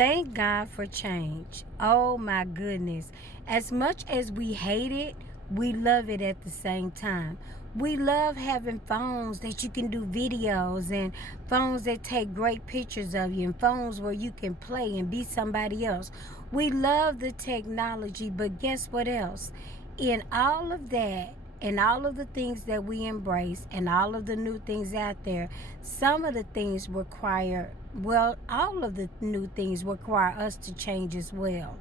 Thank God for change. Oh my goodness. As much as we hate it, we love it at the same time. We love having phones that you can do videos and phones that take great pictures of you and phones where you can play and be somebody else. We love the technology, but guess what else? In all of that, and all of the things that we embrace and all of the new things out there, some of the things require, well, all of the new things require us to change as well.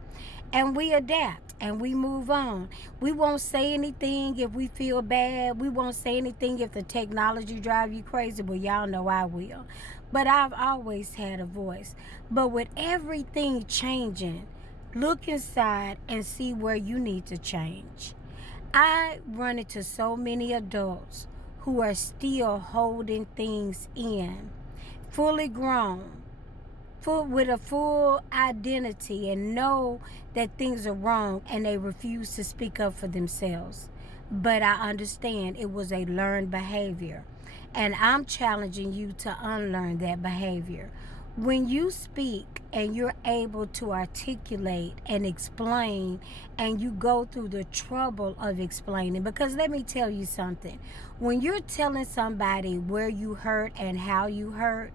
And we adapt and we move on. We won't say anything if we feel bad. We won't say anything if the technology drive you crazy. Well, y'all know I will. But I've always had a voice. But with everything changing, look inside and see where you need to change. I run into so many adults who are still holding things in, fully grown, with a full identity and know that things are wrong and they refuse to speak up for themselves. But I understand it was a learned behavior. And I'm challenging you to unlearn that behavior. When you speak and you're able to articulate and explain and you go through the trouble of explaining, because let me tell you something, when you're telling somebody where you hurt and how you hurt,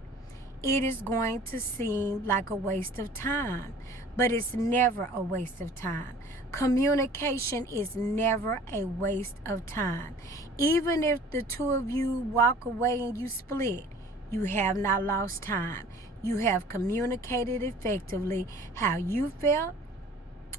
it is going to seem like a waste of time, but it's never a waste of time. Communication is never a waste of time. Even if the two of you walk away and you split, you have not lost time. You have communicated effectively how you felt,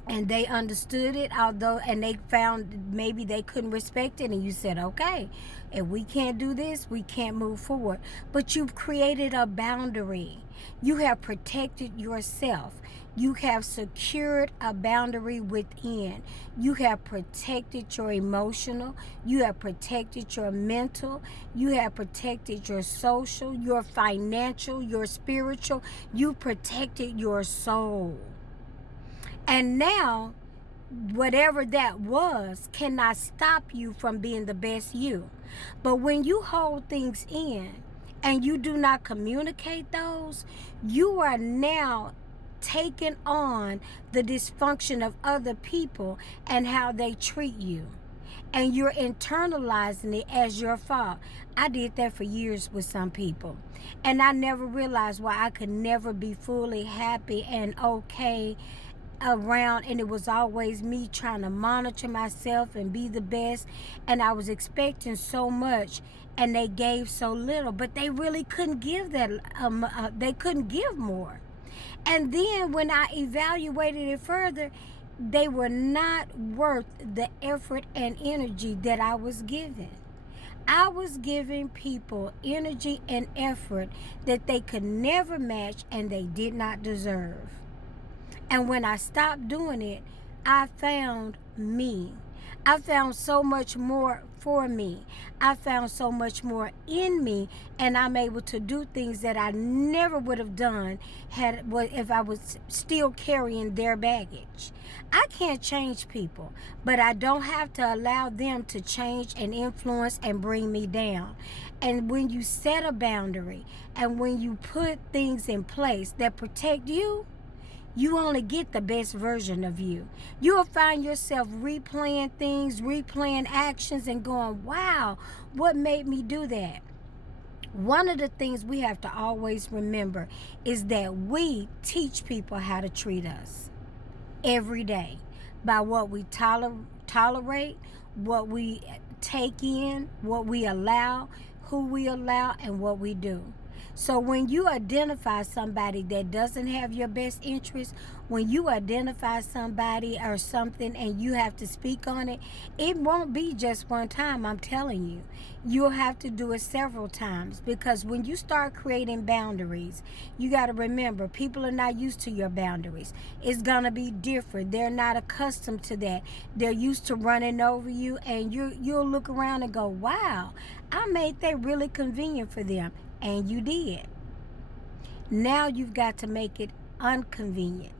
and they understood it, although, and they found maybe they couldn't respect it, and you said, okay, if we can't do this, we can't move forward. But you've created a boundary. You have protected yourself. You have secured a boundary within. You have protected your emotional. You have protected your mental. You have protected your social, your financial, your spiritual. You protected your soul. And now, whatever that was cannot stop you from being the best you. But when you hold things in and you do not communicate those, you are now taking on the dysfunction of other people and how they treat you. And you're internalizing it as your fault. I did that for years with some people. And I never realized why I could never be fully happy and okay around, and it was always me trying to monitor myself and be the best, and I was expecting so much and they gave so little, but they really couldn't give that they couldn't give more. And then when I evaluated it further, they were not worth the effort and energy that I was giving. I was giving people energy and effort that they could never match and they did not deserve. And when I stopped doing it, I found me. I found so much more for me. I found so much more in me, and I'm able to do things that I never would have done if I was still carrying their baggage. I can't change people, but I don't have to allow them to change and influence and bring me down. And when you set a boundary and when you put things in place that protect you, you only get the best version of you. You'll find yourself replaying things, replaying actions, and going, wow, what made me do that? One of the things we have to always remember is that we teach people how to treat us every day by what we tolerate, what we take in, what we allow, who we allow, and what we do. So when you identify somebody that doesn't have your best interest, when you identify somebody or something and you have to speak on it, it won't be just one time, I'm telling you. You'll have to do it several times, because when you start creating boundaries, you got to remember, people are not used to your boundaries. It's going to be different. They're not accustomed to that. They're used to running over you, and you'll look around and go, wow, I made that really convenient for them. And you did. Now you've got to make it inconvenient.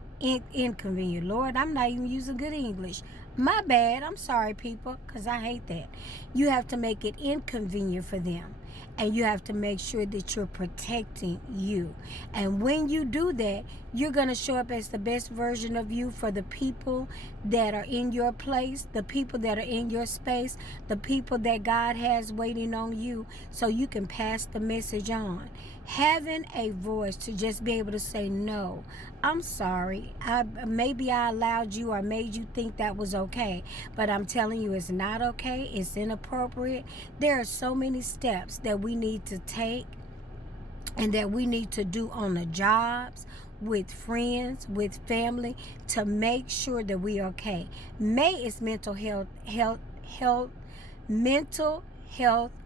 Lord, I'm not even using good English. My bad. I'm sorry, people, because I hate that. You have to make it inconvenient for them. and you have to make sure that you're protecting you. And when you do that, you're going to show up as the best version of you for the people that are in your place, the people that are in your space, the people that God has waiting on you, so you can pass the message on. Having a voice to just be able to say, no, I'm sorry. Maybe I allowed you or made you think that was okay, but I'm telling you it's not okay. It's inappropriate. There are so many steps that we need to take and that we need to do on the jobs, with friends, with family, to make sure that we are okay. May is mental health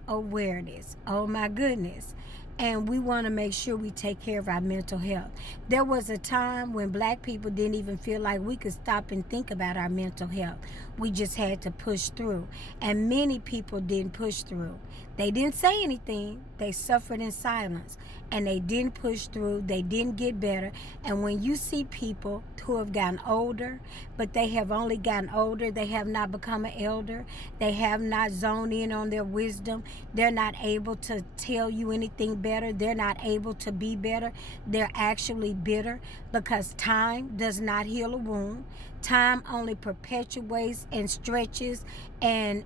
awareness. Oh my goodness. And we want to make sure we take care of our mental health. There was a time when Black people didn't even feel like we could stop and think about our mental health. We just had to push through. And many people didn't push through. They didn't say anything. They suffered in silence. And they didn't push through. They didn't get better. And when you see people who have gotten older, but they have only gotten older, they have not become an elder, they have not zoned in on their wisdom, they're not able to tell you anything better, they're not able to be better, they're actually bitter, because time does not heal a wound. Time only perpetuates and stretches and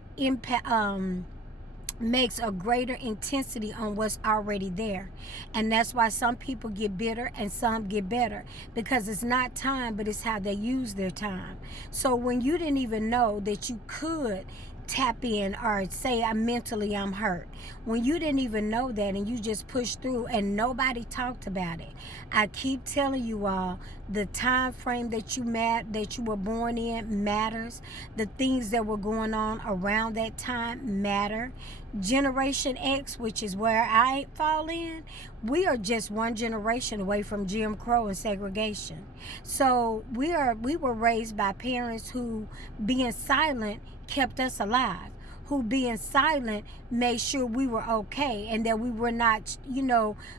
makes a greater intensity on what's already there. And that's why some people get bitter and some get better, because it's not time, but it's how they use their time. So when you didn't even know that you could tap in or say I'm hurt, when you didn't even know that and you just pushed through and nobody talked about it. I keep telling you all, the time frame that you were born in matters. The things that were going on around that time matter. Generation X, which is where I fall in, we are just one generation away from Jim Crow and segregation. So we were raised by parents who, being silent, kept us alive, who being silent made sure we were okay and that we were not,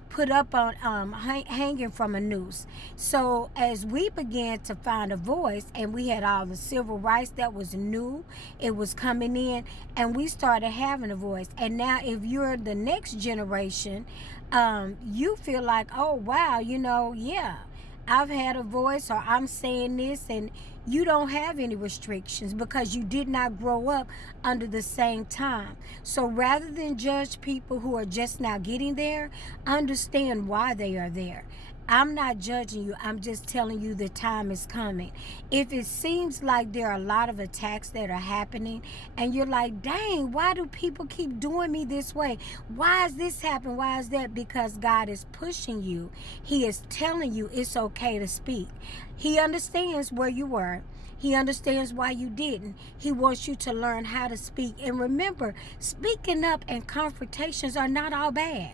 put up on hanging from a noose. So as we began to find a voice, and we had all the civil rights that was new, it was coming in, and we started having a voice. And now if you're the next generation, you feel like, oh wow, yeah, I've had a voice, or I'm saying this, and you don't have any restrictions because you did not grow up under the same time. So rather than judge people who are just now getting there, understand why they are there. I'm not judging you. I'm just telling you the time is coming. If it seems like there are a lot of attacks that are happening and you're like, dang, why do people keep doing me this way? Why is this happening? Why is that? Because God is pushing you. He is telling you it's okay to speak. He understands where you were. He understands why you didn't. He wants you to learn how to speak. And remember, speaking up and confrontations are not all bad.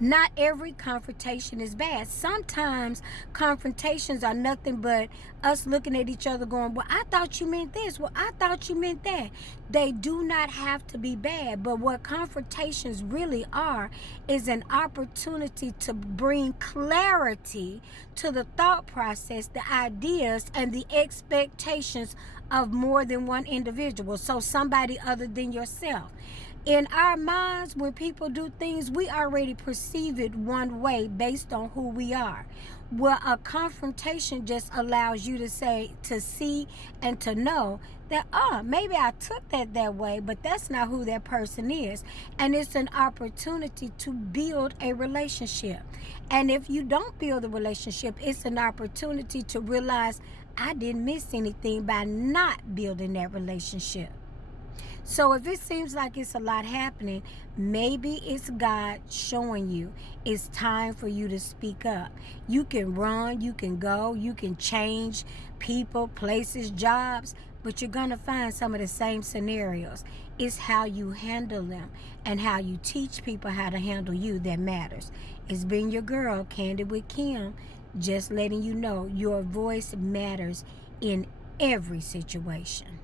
Not every confrontation is bad. Sometimes confrontations are nothing but us looking at each other going, well, I thought you meant this. Well, I thought you meant that. They do not have to be bad. But what confrontations really are is an opportunity to bring clarity to the thought process, the ideas, and the expectations of more than one individual. So somebody other than yourself. In our minds, when people do things, we already perceive it one way based on who we are. Well, a confrontation just allows you to see and to know that, maybe I took that way, but that's not who that person is. And it's an opportunity to build a relationship. And if you don't build a relationship, it's an opportunity to realize I didn't miss anything by not building that relationship. So if it seems like it's a lot happening, maybe it's God showing you it's time for you to speak up. You can run, you can go, you can change people, places, jobs, but you're going to find some of the same scenarios. It's how you handle them and how you teach people how to handle you that matters. It's been your girl, Candid with Kim, just letting you know your voice matters in every situation.